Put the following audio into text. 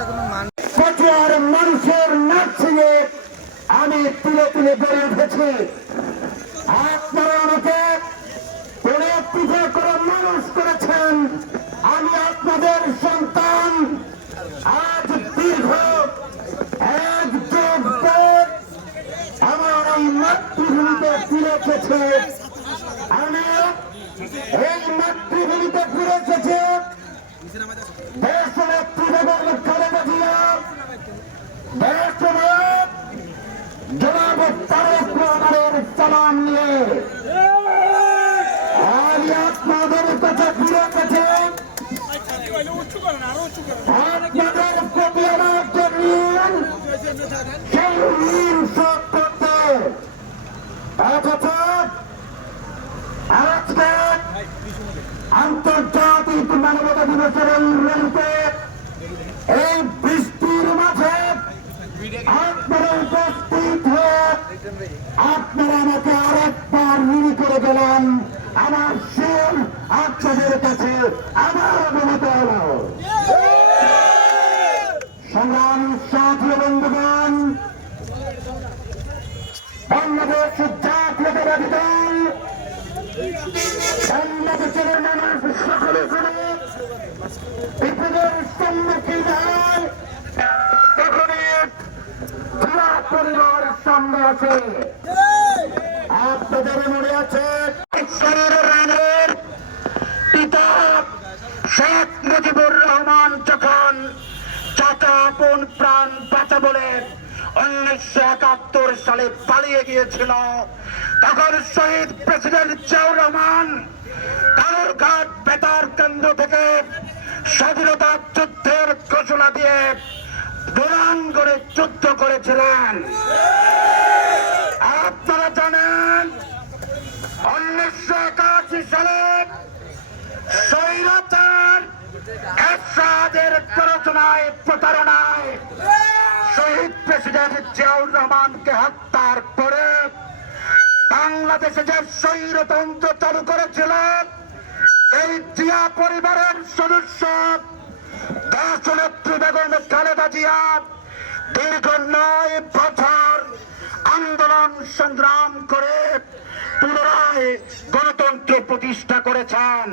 পটিয়ার মানুষের নার্সিংয়ে আমি তুলে তুলে বেড়ে উঠেছি। আপনারা আমাকে পৃথক করে মানুষ করেছেন। আমি আপনাদের সন্তান। আজ দীর্ঘ 1 যুগ পর আমার এই মাতৃভূমিতে ফিরে এসেছে। আমি এই মাতৃভূমিতে ফিরে এসেছি দেশনেত্রী বেগম খালেদা জিয়া, দেশনায়ক জনাব তারেক রহমানের সালাম নিয়ে। আমি আপনাদের কাছে ফিরে এসেছি। আপনাদের প্রতি আমার যে ঋণ, সেই ঋণ শোধ করতে অথচ আজকে আন্তর্জাতিক মানবতা দিবসের এই র্যালিতে এই বৃষ্টির মাঝে আপনারা উপস্থিত হয়ে আপনারা আমাকে আরেকবার ঋণী করে গেলেন। আমার সুর আপনাদের কাছে আমার অবনত হল। সংগ্রাম সাথী বন্ধুগণ, বাংলাদেশ জাতীয়তাবাদী দল বাংলাদেশের মানুষ সকলে করে বিপদের সম্মুখীন হয় তখনই পুরা পরিবার সামনে আছে। আপনাদের মনে আছে পিতা শেখ মুজিবুর রহমান যখন চাচা আপন প্রাণ বাঁচা বলে 1971 সালে পালিয়ে গিয়েছিল, তখন শহীদ প্রেসিডেন্ট জিয়াউর রহমান কালুরঘাট বেতার কেন্দ্র থেকে স্বাধীনতা যুদ্ধের ঘোষণা দিয়ে রণাঙ্গনে যুদ্ধ করেছিলেন। আপনারা জানেন 1981 সালে স্বৈরাচার এরশাদের প্ররোচনায় প্রতারণায় শহীদ প্রেসিডেন্ট জিয়াউর রহমানকে হত্যার পরে বাংলাদেশে যে স্বৈরতন্ত্র চালু করেছিল, এই জিয়া পরিবারের সদস্য দেশনেত্রী বেগম খালেদা জিয়া দীর্ঘ 9 বছর আন্দোলন সংগ্রাম করে পুনরায় গণতন্ত্র প্রতিষ্ঠা করেছেন।